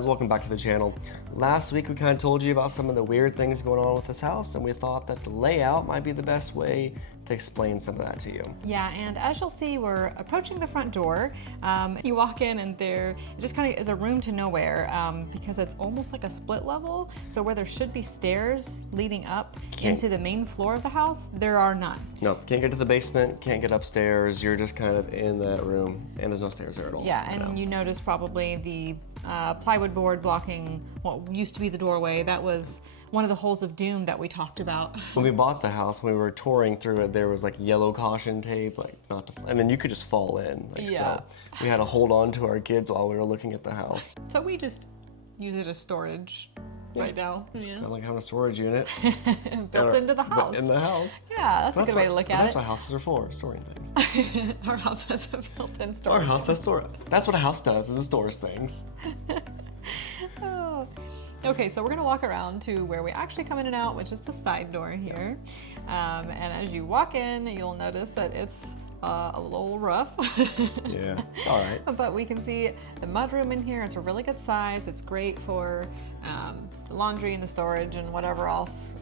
guys, welcome back to the channel. Last week we kind of told you about some of the weird things going on with this house, and we thought that the layout might be the best way to explain some of that to you. Yeah, and as you'll see, we're approaching the front door. You walk in and there just kind of is a room to nowhere because it's almost like a split level. So where there should be stairs leading up into the main floor of the house, there are none. No, can't get to the basement, can't get upstairs. You're just kind of in that room, and there's no stairs there at all. Yeah, and you notice probably the plywood board blocking what used to be the doorway. That was one of the holes of doom that we talked about. When we bought the house, when we were touring through it, there was like yellow caution tape, like not to, and then you could just fall in. So we had to hold on to our kids while we were looking at the house. So we just use it as storage right now. It's kind of like having a storage unit. Built into the house. In the house. Yeah, that's a good way to look at it. That's what houses are for, storing things. Our house has a built-in storage. Our house has storage. That's what a house does, is it stores things. Oh. Okay, so we're gonna walk around to where we actually come in and out, which is the side door here. And as you walk in, you'll notice that it's a little rough. Yeah, it's all right. But we can see the mudroom in here. It's a really good size. It's great for the laundry and the storage and whatever else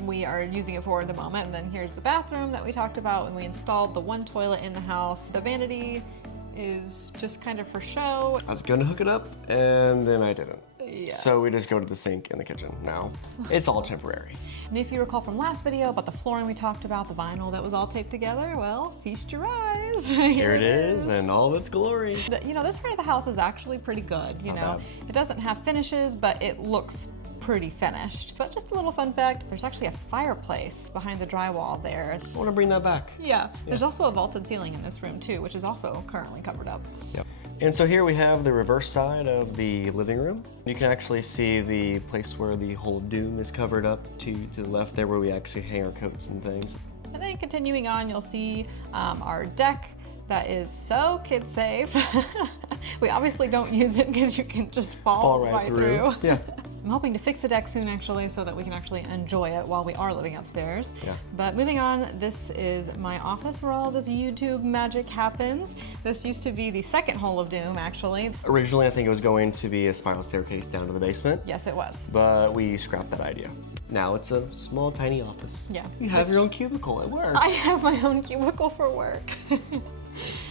we are using it for at the moment. And then here's the bathroom that we talked about when we installed the one toilet in the house. The vanity is just kind of for show. I was gonna hook it up and then I didn't. Yeah. So we just go to the sink in the kitchen now. It's all temporary. And if you recall from last video about the flooring we talked about, the vinyl that was all taped together, well, feast your eyes. Here it is in all its glory. You know, this part of the house is actually pretty good. You know, it doesn't have finishes, but it looks pretty finished. But just a little fun fact, there's actually a fireplace behind the drywall there. I want to bring that back. Yeah. There's also a vaulted ceiling in this room too, which is also currently covered up. Yep. And so here we have the reverse side of the living room. You can actually see the place where the hole of doom is covered up to the left there, where we actually hang our coats and things. And then continuing on, you'll see our deck that is so kid safe. We obviously don't use it because you can just fall right through. Yeah. I'm hoping to fix the deck soon actually, so that we can actually enjoy it while we are living upstairs. Yeah. But moving on, this is my office where all this YouTube magic happens. This used to be the second hole of doom actually. Originally I think it was going to be a spiral staircase down to the basement. Yes, it was. But we scrapped that idea. Now it's a small tiny office. Yeah. You have your own cubicle at work. I have my own cubicle for work.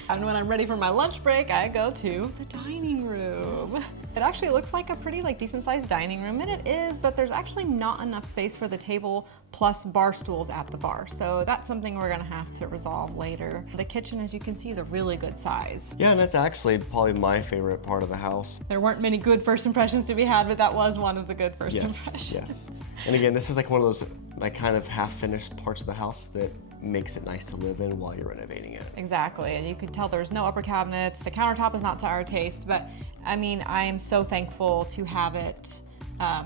And when I'm ready for my lunch break, I go to the dining room. It actually looks like a pretty decent sized dining room, and it is, but there's actually not enough space for the table plus bar stools at the bar. So that's something we're gonna have to resolve later. The kitchen, as you can see, is a really good size. Yeah, and that's actually probably my favorite part of the house. There weren't many good first impressions to be had, but that was one of the good first impressions. Yes. And again, this is like one of those kind of half-finished parts of the house that makes it nice to live in while you're renovating it. Exactly, and you can tell there's no upper cabinets. The countertop is not to our taste, but I mean, I am so thankful to have it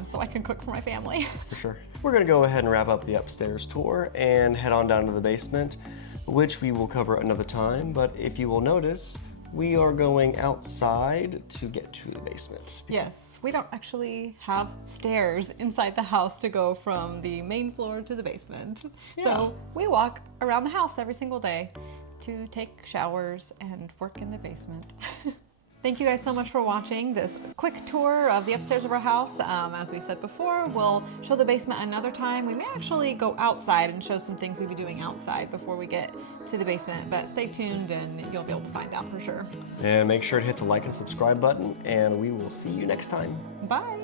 so I can cook for my family. For sure. We're gonna go ahead and wrap up the upstairs tour and head on down to the basement, which we will cover another time, but if you will notice, we are going outside to get to the basement. Yes, we don't actually have stairs inside the house to go from the main floor to the basement. Yeah. So we walk around the house every single day to take showers and work in the basement. Thank you guys so much for watching this quick tour of the upstairs of our house. As we said before, we'll show the basement another time. We may actually go outside and show some things we'll be doing outside before we get to the basement, but stay tuned and you'll be able to find out for sure. And make sure to hit the like and subscribe button, and we will see you next time. Bye.